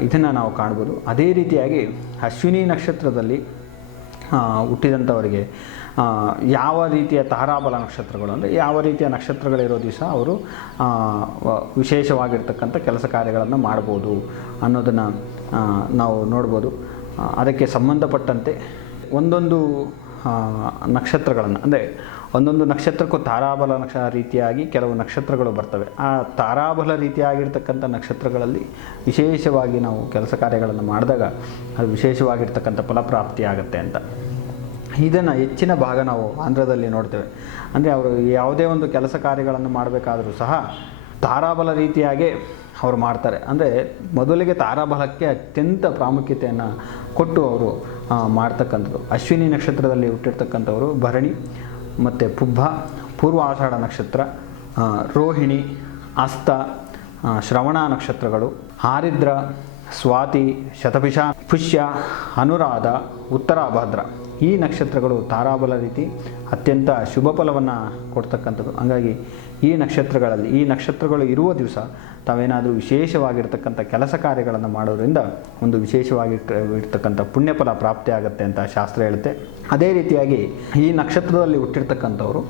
ಇದನ್ನು ನಾವು ಕಾಣ್ಬೋದು. ಅದೇ ರೀತಿಯಾಗಿ ಅಶ್ವಿನಿ ನಕ್ಷತ್ರದಲ್ಲಿ ಹುಟ್ಟಿದಂಥವರಿಗೆ ಯಾವ ರೀತಿಯ ತಾರಾಬಲ ನಕ್ಷತ್ರಗಳು, ಅಂದರೆ ಯಾವ ರೀತಿಯ ನಕ್ಷತ್ರಗಳಿರೋ ದಿವಸ ಅವರು ವಿಶೇಷವಾಗಿರ್ತಕ್ಕಂಥ ಕೆಲಸ ಕಾರ್ಯಗಳನ್ನು ಮಾಡ್ಬೋದು ಅನ್ನೋದನ್ನು ನಾವು ನೋಡ್ಬೋದು. ಅದಕ್ಕೆ ಸಂಬಂಧಪಟ್ಟಂತೆ ಒಂದೊಂದು ನಕ್ಷತ್ರಗಳನ್ನು, ಅಂದರೆ ಒಂದೊಂದು ನಕ್ಷತ್ರಕ್ಕೂ ತಾರಾಬಲ ರೀತಿಯಾಗಿ ಕೆಲವು ನಕ್ಷತ್ರಗಳು ಬರ್ತವೆ. ಆ ತಾರಾಬಲ ರೀತಿಯಾಗಿರ್ತಕ್ಕಂಥ ನಕ್ಷತ್ರಗಳಲ್ಲಿ ವಿಶೇಷವಾಗಿ ನಾವು ಕೆಲಸ ಕಾರ್ಯಗಳನ್ನು ಮಾಡಿದಾಗ ಅದು ವಿಶೇಷವಾಗಿರ್ತಕ್ಕಂಥ ಫಲಪ್ರಾಪ್ತಿ ಆಗುತ್ತೆ ಅಂತ. ಇದನ್ನು ಹೆಚ್ಚಿನ ಭಾಗ ನಾವು ಆಂಧ್ರದಲ್ಲಿ ನೋಡ್ತೇವೆ. ಅಂದರೆ ಅವರು ಯಾವುದೇ ಒಂದು ಕೆಲಸ ಕಾರ್ಯಗಳನ್ನು ಮಾಡಬೇಕಾದರೂ ಸಹ ತಾರಾಬಲ ರೀತಿಯಾಗೇ ಅವರು ಮಾಡ್ತಾರೆ. ಅಂದರೆ ಮೊದಲಿಗೆ ತಾರಾಬಲಕ್ಕೆ ಅತ್ಯಂತ ಪ್ರಾಮುಖ್ಯತೆಯನ್ನು ಕೊಟ್ಟು ಅವರು ಮಾಡ್ತಕ್ಕಂಥದ್ದು. ಅಶ್ವಿನಿ ನಕ್ಷತ್ರದಲ್ಲಿ ಹುಟ್ಟಿರ್ತಕ್ಕಂಥವರು ಭರಣಿ ಮತ್ತು ಪುಬ್ಬ, ಪೂರ್ವಾಷಾಢ ನಕ್ಷತ್ರ, ರೋಹಿಣಿ, ಹಸ್ತ, ಶ್ರವಣ ನಕ್ಷತ್ರಗಳು, ಆರಿದ್ರ, ಸ್ವಾತಿ, ಶತಭಿಷ, ಪುಷ್ಯ, ಅನುರಾಧ, ಉತ್ತರಾಭದ್ರ, ಈ ನಕ್ಷತ್ರಗಳು ತಾರಾಬಲ ರೀತಿ ಅತ್ಯಂತ ಶುಭ ಫಲವನ್ನು ಕೊಡ್ತಕ್ಕಂಥದ್ದು. ಹಾಗಾಗಿ ಈ ನಕ್ಷತ್ರಗಳು ಇರುವ ದಿವಸ ತಾವೇನಾದರೂ ವಿಶೇಷವಾಗಿರ್ತಕ್ಕಂಥ ಕೆಲಸ ಕಾರ್ಯಗಳನ್ನು ಮಾಡೋದ್ರಿಂದ ಒಂದು ವಿಶೇಷವಾಗಿರ್ತಕ್ಕಂಥ ಪುಣ್ಯಫಲ ಪ್ರಾಪ್ತಿ ಆಗುತ್ತೆ ಅಂತ ಶಾಸ್ತ್ರ ಹೇಳುತ್ತೆ. ಅದೇ ರೀತಿಯಾಗಿ ಈ ನಕ್ಷತ್ರದಲ್ಲಿ ಹುಟ್ಟಿರ್ತಕ್ಕಂಥವ್ರು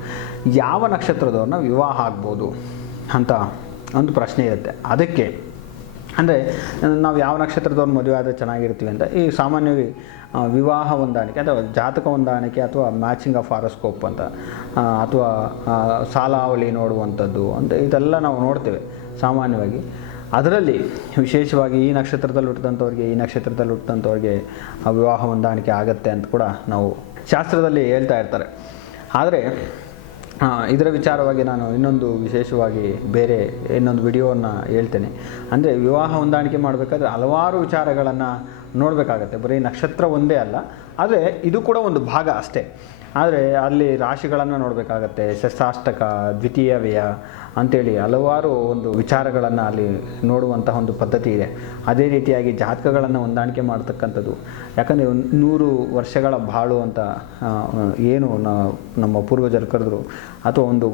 ಯಾವ ನಕ್ಷತ್ರದವ್ರನ್ನ ವಿವಾಹ ಆಗ್ಬೋದು ಅಂತ ಒಂದು ಪ್ರಶ್ನೆ ಇರುತ್ತೆ. ಅದಕ್ಕೆ ಅಂದರೆ ನಾವು ಯಾವ ನಕ್ಷತ್ರದವ್ರು ಮದುವೆ ಆದರೆ ಚೆನ್ನಾಗಿರ್ತೀವಿ ಅಂತ, ಈ ಸಾಮಾನ್ಯವಾಗಿ ವಿವಾಹ ಹೊಂದಾಣಿಕೆ ಅಥವಾ ಜಾತಕ ಹೊಂದಾಣಿಕೆ ಅಥವಾ ಮ್ಯಾಚಿಂಗ್ ಆಫ್ ಹಾರೋಸ್ಕೋಪ್ ಅಂತ, ಅಥವಾ ಸಾಲಾವಳಿ ನೋಡುವಂಥದ್ದು ಅಂತ ಇದೆಲ್ಲ ನಾವು ನೋಡ್ತೇವೆ ಸಾಮಾನ್ಯವಾಗಿ. ಅದರಲ್ಲಿ ವಿಶೇಷವಾಗಿ ಈ ನಕ್ಷತ್ರದಲ್ಲಿ ಹುಟ್ಟಿದಂಥವ್ರಿಗೆ ವಿವಾಹ ಹೊಂದಾಣಿಕೆ ಆಗುತ್ತೆ ಅಂತ ಕೂಡ ನಾವು ಶಾಸ್ತ್ರದಲ್ಲಿ ಹೇಳ್ತಾ ಇರ್ತಾರೆ. ಆದರೆ ಇದರ ವಿಚಾರವಾಗಿ ನಾನು ಇನ್ನೊಂದು ವಿಶೇಷವಾಗಿ ಬೇರೆ ಇನ್ನೊಂದು ವಿಡಿಯೋವನ್ನು ಹೇಳ್ತೇನೆ. ಅಂದರೆ ವಿವಾಹ ಹೊಂದಾಣಿಕೆ ಮಾಡಬೇಕಾದ್ರೆ ಹಲವಾರು ವಿಚಾರಗಳನ್ನು ನೋಡಬೇಕಾಗತ್ತೆ. ಬರೀ ನಕ್ಷತ್ರ ಒಂದೇ ಅಲ್ಲ, ಆದರೆ ಇದು ಕೂಡ ಒಂದು ಭಾಗ ಅಷ್ಟೇ. ಆದರೆ ಅಲ್ಲಿ ರಾಶಿಗಳನ್ನು ನೋಡಬೇಕಾಗತ್ತೆ, ಷಷ್ಠಾಷ್ಟಕ, ದ್ವಿತೀಯ ವ್ಯಯ ಅಂಥೇಳಿ ಹಲವಾರು ಒಂದು ವಿಚಾರಗಳನ್ನು ಅಲ್ಲಿ ನೋಡುವಂತಹ ಒಂದು ಪದ್ಧತಿ ಇದೆ. ಅದೇ ರೀತಿಯಾಗಿ ಜಾತಕಗಳನ್ನು ಹೊಂದಾಣಿಕೆ ಮಾಡ್ತಕ್ಕಂಥದ್ದು. ಯಾಕಂದರೆ 100 ವರ್ಷಗಳ ಬಾಳು ಅಂತ ಏನು ನಮ್ಮ ಪೂರ್ವಜರು ಕರೆದ್ರು, ಅಥವಾ ಒಂದು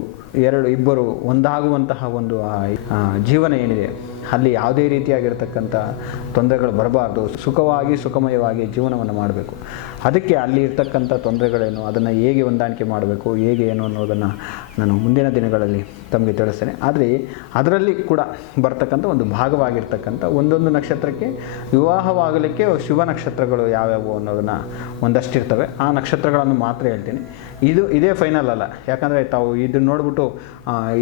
2-2 ಒಂದಾಗುವಂತಹ ಒಂದು ಜೀವನ ಏನಿದೆ, ಅಲ್ಲಿ ಯಾವುದೇ ರೀತಿಯಾಗಿರ್ತಕ್ಕಂಥ ತೊಂದರೆಗಳು ಬರಬಾರ್ದು, ಸುಖಮಯವಾಗಿ ಜೀವನವನ್ನು ಮಾಡಬೇಕು. ಅದಕ್ಕೆ ಅಲ್ಲಿ ಇರ್ತಕ್ಕಂಥ ತೊಂದರೆಗಳೇನು, ಅದನ್ನು ಹೇಗೆ ಹೊಂದಾಣಿಕೆ ಮಾಡಬೇಕು, ಹೇಗೆ ಏನು ಅನ್ನೋದನ್ನು ನಾನು ಮುಂದಿನ ದಿನಗಳಲ್ಲಿ ತಮಗೆ ತಿಳಿಸ್ತೇನೆ. ಆದರೆ ಅದರಲ್ಲಿ ಕೂಡ ಬರ್ತಕ್ಕಂಥ ಒಂದು ಭಾಗವಾಗಿರ್ತಕ್ಕಂಥ ಒಂದೊಂದು ನಕ್ಷತ್ರಕ್ಕೆ ವಿವಾಹವಾಗಲಿಕ್ಕೆ ಶುಭ ನಕ್ಷತ್ರಗಳು ಯಾವ್ಯಾವು ಅನ್ನೋದನ್ನು ಒಂದಷ್ಟಿರ್ತವೆ. ಆ ನಕ್ಷತ್ರಗಳನ್ನು ಮಾತ್ರ ಹೇಳ್ತೀನಿ. ಇದೇ ಫೈನಲ್ ಅಲ್ಲ. ಯಾಕಂದರೆ ತಾವು ಇದನ್ನು ನೋಡಿಬಿಟ್ಟು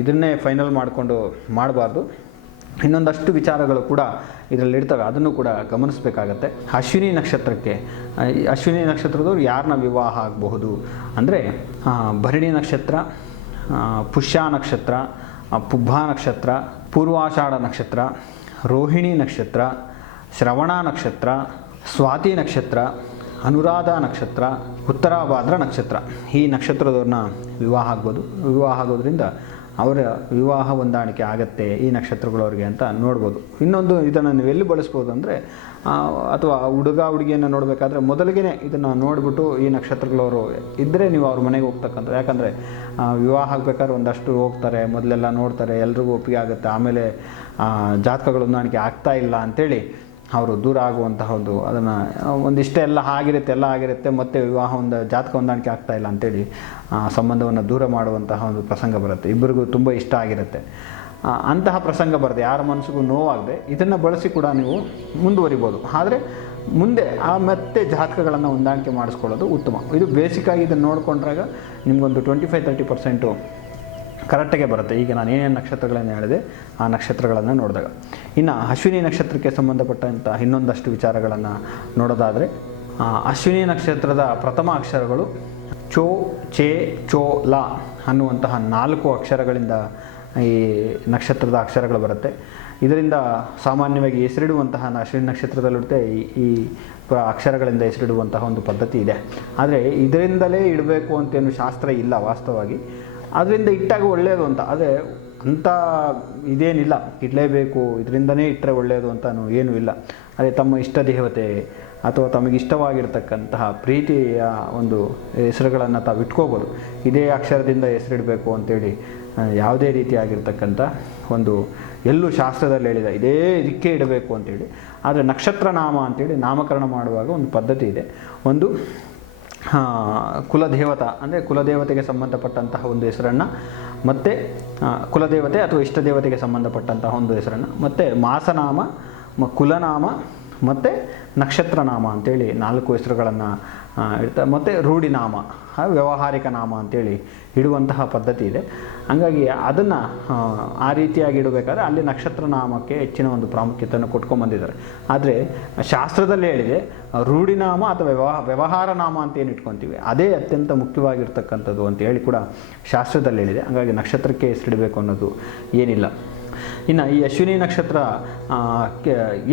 ಇದನ್ನೇ ಫೈನಲ್ ಮಾಡಿಕೊಂಡು ಮಾಡಬಾರ್ದು. ಇನ್ನೊಂದಷ್ಟು ವಿಚಾರಗಳು ಕೂಡ ಇದರಲ್ಲಿ ಇರ್ತವೆ, ಅದನ್ನು ಕೂಡ ಗಮನಿಸಬೇಕಾಗತ್ತೆ. ಅಶ್ವಿನಿ ನಕ್ಷತ್ರಕ್ಕೆ, ಅಶ್ವಿನಿ ನಕ್ಷತ್ರದವ್ರು ಯಾರನ್ನ ವಿವಾಹ ಆಗಬಹುದು ಅಂದರೆ ಭರಣಿ ನಕ್ಷತ್ರ, ಪುಷ್ಯ ನಕ್ಷತ್ರ, ಪುಬ್ಬ ನಕ್ಷತ್ರ, ಪೂರ್ವಾಷಾಢ ನಕ್ಷತ್ರ, ರೋಹಿಣಿ ನಕ್ಷತ್ರ, ಶ್ರವಣ ನಕ್ಷತ್ರ, ಸ್ವಾತಿ ನಕ್ಷತ್ರ, ಅನುರಾಧ ನಕ್ಷತ್ರ, ಉತ್ತರಾಭಾದ್ರ ನಕ್ಷತ್ರ. ಈ ನಕ್ಷತ್ರದವ್ರನ್ನ ವಿವಾಹ ಆಗ್ಬೋದು. ವಿವಾಹ ಆಗೋದ್ರಿಂದ ಅವರ ವಿವಾಹ ಹೊಂದಾಣಿಕೆ ಆಗತ್ತೆ ಈ ನಕ್ಷತ್ರಗಳವ್ರಿಗೆ ಅಂತ ನೋಡ್ಬೋದು. ಇನ್ನೊಂದು ಇದನ್ನು ನೀವು ಎಲ್ಲಿ ಬಳಸ್ಬೋದು ಅಂದರೆ, ಅಥವಾ ಹುಡುಗ ಹುಡುಗಿಯನ್ನು ನೋಡಬೇಕಾದ್ರೆ ಮೊದಲಿಗೆ ಇದನ್ನು ನೋಡಿಬಿಟ್ಟು ಈ ನಕ್ಷತ್ರಗಳವರು ಇದ್ದರೆ ನೀವು ಅವ್ರ ಮನೆಗೆ ಹೋಗ್ತಕ್ಕಂಥ. ಯಾಕಂದರೆ ವಿವಾಹ ಆಗಬೇಕಾದ್ರೆ ಒಂದಷ್ಟು ಹೋಗ್ತಾರೆ, ಮೊದಲೆಲ್ಲ ನೋಡ್ತಾರೆ, ಎಲ್ರಿಗೂ ಒಪ್ಪಿಗೆ ಆಗುತ್ತೆ. ಆಮೇಲೆ ಜಾತಕಗಳು ಹೊಂದಾಣಿಕೆ ಆಗ್ತಾ ಇಲ್ಲ ಅಂಥೇಳಿ ಅವರು ದೂರ ಆಗುವಂತಹದ್ದು, ಅದನ್ನು ಒಂದಿಷ್ಟೇ ಎಲ್ಲ ಆಗಿರುತ್ತೆ ಮತ್ತು ವಿವಾಹ ಜಾತಕ ಹೊಂದಾಣಿಕೆ ಆಗ್ತಾ ಇಲ್ಲ ಅಂಥೇಳಿ ಸಂಬಂಧವನ್ನು ದೂರ ಮಾಡುವಂತಹ ಒಂದು ಪ್ರಸಂಗ ಬರುತ್ತೆ. ಇಬ್ಬರಿಗೂ ತುಂಬ ಇಷ್ಟ ಆಗಿರುತ್ತೆ. ಅಂತಹ ಪ್ರಸಂಗ ಬರುತ್ತೆ, ಯಾರ ಮನಸ್ಸಿಗೂ ನೋವಾಗದೆ ಇದನ್ನು ಬಳಸಿ ಕೂಡ ನೀವು ಮುಂದುವರಿಬೋದು. ಆದರೆ ಮುಂದೆ ಮತ್ತೆ ಜಾತಕಗಳನ್ನು ಹೊಂದಾಣಿಕೆ ಮಾಡಿಸ್ಕೊಳ್ಳೋದು ಉತ್ತಮ. ಇದು ಬೇಸಿಕ್ಕಾಗಿ ಇದನ್ನು ನೋಡಿಕೊಂಡ್ರಾಗ ನಿಮಗೊಂದು 25-30% ಕರೆಕ್ಟಾಗೆ ಬರುತ್ತೆ. ಈಗ ನಾನು ಏನೇನು ನಕ್ಷತ್ರಗಳನ್ನು ಹೇಳಿದೆ ಆ ನಕ್ಷತ್ರಗಳನ್ನು ನೋಡಿದಾಗ. ಇನ್ನು ಅಶ್ವಿನಿ ನಕ್ಷತ್ರಕ್ಕೆ ಸಂಬಂಧಪಟ್ಟಂಥ ಇನ್ನೊಂದಷ್ಟು ವಿಚಾರಗಳನ್ನು ನೋಡೋದಾದರೆ, ಅಶ್ವಿನಿ ನಕ್ಷತ್ರದ ಪ್ರಥಮ ಅಕ್ಷರಗಳು ಚೋ, ಚೇ, ಚೋ, ಲ ಅನ್ನುವಂತಹ 4 ಅಕ್ಷರಗಳಿಂದ ಈ ನಕ್ಷತ್ರದ ಅಕ್ಷರಗಳು ಬರುತ್ತೆ. ಇದರಿಂದ ಸಾಮಾನ್ಯವಾಗಿ ಹೆಸರಿಡುವಂತಹ ಅಶ್ವಿನಿ ನಕ್ಷತ್ರದಲ್ಲಿರುತ್ತೆ ಈ ಅಕ್ಷರಗಳಿಂದ ಹೆಸರಿಡುವಂತಹ ಒಂದು ಪದ್ಧತಿ ಇದೆ. ಆದರೆ ಇದರಿಂದಲೇ ಇಡಬೇಕು ಅಂತೇನು ಶಾಸ್ತ್ರ ಇಲ್ಲ ವಾಸ್ತವವಾಗಿ. ಅದರಿಂದ ಇಟ್ಟಾಗ ಒಳ್ಳೆಯದು ಅಂತ, ಆದರೆ ಅಂಥ ಇದೇನಿಲ್ಲ ಇಡಲೇಬೇಕು ಇದರಿಂದನೇ ಇಟ್ಟರೆ ಒಳ್ಳೆಯದು ಅಂತಲೂ ಏನೂ ಇಲ್ಲ. ಅದೇ ತಮ್ಮ ಇಷ್ಟ ದೇವತೆ ಅಥವಾ ತಮಗಿಷ್ಟವಾಗಿರ್ತಕ್ಕಂತಹ ಪ್ರೀತಿಯ ಒಂದು ಹೆಸರುಗಳನ್ನು ತಾವು ಇಟ್ಕೋಬೋದು. ಇದೇ ಅಕ್ಷರದಿಂದ ಹೆಸರಿಡಬೇಕು ಅಂತೇಳಿ ಯಾವುದೇ ರೀತಿಯಾಗಿರ್ತಕ್ಕಂಥ ಒಂದು ಎಲ್ಲೂ ಶಾಸ್ತ್ರದಲ್ಲಿ ಹೇಳಿದ ಇದೇ ಇದಕ್ಕೆ ಇಡಬೇಕು ಅಂತೇಳಿ. ಆದರೆ ನಕ್ಷತ್ರ ನಾಮ ಅಂತೇಳಿ ನಾಮಕರಣ ಮಾಡುವಾಗ ಒಂದು ಪದ್ಧತಿ ಇದೆ. ಒಂದು ಕುಲದೇವತ ಅಂದರೆ ಕುಲದೇವತೆಗೆ ಸಂಬಂಧಪಟ್ಟಂತಹ ಒಂದು ಹೆಸರನ್ನು, ಮತ್ತು ಕುಲದೇವತೆ ಅಥವಾ ಇಷ್ಟ ದೇವತೆಗೆ ಸಂಬಂಧಪಟ್ಟಂತಹ ಒಂದು ಹೆಸರನ್ನು, ಮತ್ತು ಮಾಸನಾಮ, ಕುಲನಾಮ ಮತ್ತು ನಕ್ಷತ್ರನಾಮ ಅಂತೇಳಿ 4 ಹೆಸರುಗಳನ್ನು ಇಡ್ತಾರೆ. ಮತ್ತು ರೂಢಿನಾಮ, ವ್ಯಾವಹಾರಿಕ ನಾಮ ಅಂತೇಳಿ ಇಡುವಂತಹ ಪದ್ಧತಿ ಇದೆ. ಹಂಗಾಗಿ ಅದನ್ನು ಆ ರೀತಿಯಾಗಿ ಇಡಬೇಕಾದ್ರೆ ಅಲ್ಲಿ ನಕ್ಷತ್ರ ನಾಮಕ್ಕೆ ಹೆಚ್ಚಿನ ಒಂದು ಪ್ರಾಮುಖ್ಯತೆಯನ್ನು ಕೊಟ್ಕೊಂಡ್ಬಂದಿದ್ದಾರೆ. ಆದರೆ ಶಾಸ್ತ್ರದಲ್ಲಿ ಹೇಳಿದೆ ರೂಢಿನಾಮ ಅಥವಾ ವ್ಯವಹಾರ ನಾಮ ಅಂತ ಏನು ಇಟ್ಕೊತೀವಿ ಅದೇ ಅತ್ಯಂತ ಮುಖ್ಯವಾಗಿರ್ತಕ್ಕಂಥದ್ದು ಅಂತ ಹೇಳಿ ಕೂಡ ಶಾಸ್ತ್ರದಲ್ಲಿ ಹೇಳಿದೆ. ಹಾಗಾಗಿ ನಕ್ಷತ್ರಕ್ಕೆ ಹೆಸರಿಡಬೇಕು ಅನ್ನೋದು ಏನಿಲ್ಲ. ಇನ್ನು ಈ ಅಶ್ವಿನಿ ನಕ್ಷತ್ರ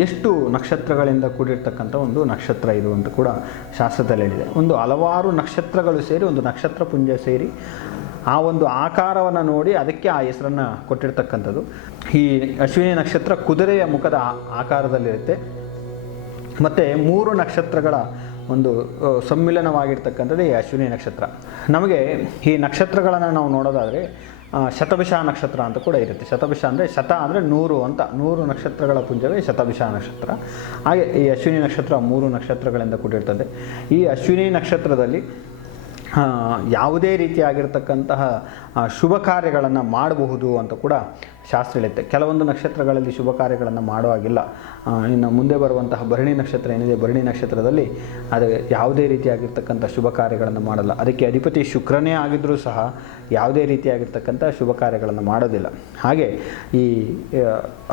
ಎಷ್ಟು ನಕ್ಷತ್ರಗಳಿಂದ ಕೂಡಿರ್ತಕ್ಕಂಥ ಒಂದು ನಕ್ಷತ್ರ ಇದು ಅಂತ ಕೂಡ ಶಾಸ್ತ್ರದಲ್ಲಿ ಹೇಳಿದೆ. ಒಂದು ಹಲವಾರು ನಕ್ಷತ್ರಗಳು ಸೇರಿ ಒಂದು ನಕ್ಷತ್ರ ಪುಂಜ ಸೇರಿ ಆ ಒಂದು ಆಕಾರವನ್ನು ನೋಡಿ ಅದಕ್ಕೆ ಆ ಹೆಸರನ್ನು ಕೊಟ್ಟಿರ್ತಕ್ಕಂಥದ್ದು. ಈ ಅಶ್ವಿನಿ ನಕ್ಷತ್ರ ಕುದುರೆಯ ಮುಖದ ಆಕಾರದಲ್ಲಿರುತ್ತೆ. ಮತ್ತು 3 ನಕ್ಷತ್ರಗಳ ಒಂದು ಸಮ್ಮಿಲನವಾಗಿರ್ತಕ್ಕಂಥದ್ದು ಈ ಅಶ್ವಿನಿ ನಕ್ಷತ್ರ. ನಮಗೆ ಈ ನಕ್ಷತ್ರಗಳನ್ನು ನಾವು ನೋಡೋದಾದರೆ ಶತಭಿಷ ನಕ್ಷತ್ರ ಅಂತ ಕೂಡ ಇರುತ್ತೆ. ಶತಭಿಷ ಅಂದರೆ ಶತ ಅಂದರೆ 100 ಅಂತ, 100 ನಕ್ಷತ್ರಗಳ ಪುಂಜವೇ ಶತಭಿಷ ನಕ್ಷತ್ರ. ಹಾಗೆ ಈ ಅಶ್ವಿನಿ ನಕ್ಷತ್ರ 3 ನಕ್ಷತ್ರಗಳಿಂದ ಕೂಡಿರ್ತದೆ. ಈ ಅಶ್ವಿನಿ ನಕ್ಷತ್ರದಲ್ಲಿ ಯಾವುದೇ ರೀತಿಯಾಗಿರ್ತಕ್ಕಂತಹ ಶುಭ ಕಾರ್ಯಗಳನ್ನು ಮಾಡಬಹುದು ಅಂತ ಕೂಡ ಶಾಸ್ತ್ರ ಹೇಳುತ್ತೆ. ಕೆಲವೊಂದು ನಕ್ಷತ್ರಗಳಲ್ಲಿ ಶುಭ ಕಾರ್ಯಗಳನ್ನು ಮಾಡೋ ಹಾಗಿಲ್ಲ. ಇನ್ನು ಮುಂದೆ ಬರುವಂತಹ ಭರಣಿ ನಕ್ಷತ್ರ ಏನಿದೆ, ಭರಣಿ ನಕ್ಷತ್ರದಲ್ಲಿ ಅದು ಯಾವುದೇ ರೀತಿಯಾಗಿರ್ತಕ್ಕಂಥ ಶುಭ ಕಾರ್ಯಗಳನ್ನು ಮಾಡಲ್ಲ. ಅದಕ್ಕೆ ಅಧಿಪತಿ ಶುಕ್ರನೇ ಆಗಿದ್ದರೂ ಸಹ ಯಾವುದೇ ರೀತಿಯಾಗಿರ್ತಕ್ಕಂಥ ಶುಭ ಕಾರ್ಯಗಳನ್ನು ಮಾಡೋದಿಲ್ಲ. ಹಾಗೆ ಈ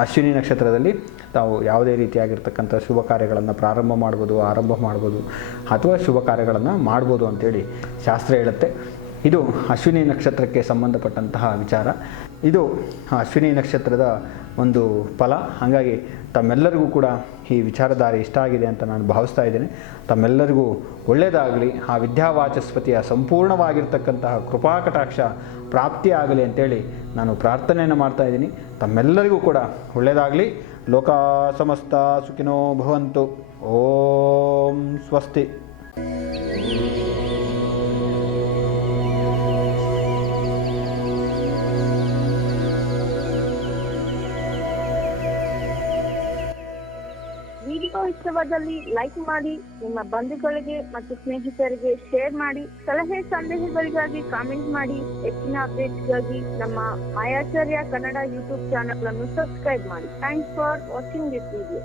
ಅಶ್ವಿನಿ ನಕ್ಷತ್ರದಲ್ಲಿ ತಾವು ಯಾವುದೇ ರೀತಿಯಾಗಿರ್ತಕ್ಕಂಥ ಶುಭ ಕಾರ್ಯಗಳನ್ನು ಪ್ರಾರಂಭ ಮಾಡ್ಬೋದು, ಆರಂಭ ಮಾಡ್ಬೋದು, ಅಥವಾ ಶುಭ ಕಾರ್ಯಗಳನ್ನು ಮಾಡ್ಬೋದು ಅಂಥೇಳಿ ಶಾಸ್ತ್ರ ಹೇಳುತ್ತೆ. ಇದು ಅಶ್ವಿನಿ ನಕ್ಷತ್ರಕ್ಕೆ ಸಂಬಂಧಪಟ್ಟಂತಹ ವಿಚಾರ. ಇದು ಅಶ್ವಿನಿ ನಕ್ಷತ್ರದ ಒಂದು ಫಲ. ಹಾಗಾಗಿ ತಮ್ಮೆಲ್ಲರಿಗೂ ಕೂಡ ಈ ವಿಚಾರಧಾರೆ ಇಷ್ಟ ಆಗಿದೆ ಅಂತ ನಾನು ಭಾವಿಸ್ತಾ ಇದ್ದೇನೆ. ತಮ್ಮೆಲ್ಲರಿಗೂ ಒಳ್ಳೆಯದಾಗಲಿ, ಆ ವಿದ್ಯಾವಾಚಸ್ಪತಿಯ ಸಂಪೂರ್ಣವಾಗಿರ್ತಕ್ಕಂತಹ ಕೃಪಾಕಟಾಕ್ಷ ಪ್ರಾಪ್ತಿಯಾಗಲಿ ಅಂತೇಳಿ ನಾನು ಪ್ರಾರ್ಥನೆಯನ್ನು ಮಾಡ್ತಾ ಇದ್ದೀನಿ. ತಮ್ಮೆಲ್ಲರಿಗೂ ಕೂಡ ಒಳ್ಳೆಯದಾಗಲಿ. ಲೋಕ ಸಮಸ್ತ ಸುಖಿನೋ ಭವಂತು. ಓಂ ಸ್ವಸ್ತಿ. ವಿಡಿಯೋ ಇಷ್ಟವಾದಲ್ಲಿ ಲೈಕ್ ಮಾಡಿ, ನಿಮ್ಮ ಬಂಧುಗಳಿಗೆ ಮತ್ತು ಸ್ನೇಹಿತರಿಗೆ ಶೇರ್ ಮಾಡಿ. ಸಲಹೆ ಸಂದೇಹಗಳಿಗಾಗಿ ಕಾಮೆಂಟ್ ಮಾಡಿ. ಹೆಚ್ಚಿನ ಅಪ್ಡೇಟ್ಸ್ಗಾಗಿ ನಮ್ಮ ಆಚಾರ್ಯ ಕನ್ನಡ ಯೂಟ್ಯೂಬ್ ಚಾನಲ್ ಅನ್ನು ಸಬ್ಸ್ಕ್ರೈಬ್ ಮಾಡಿ. Thanks for watching this video.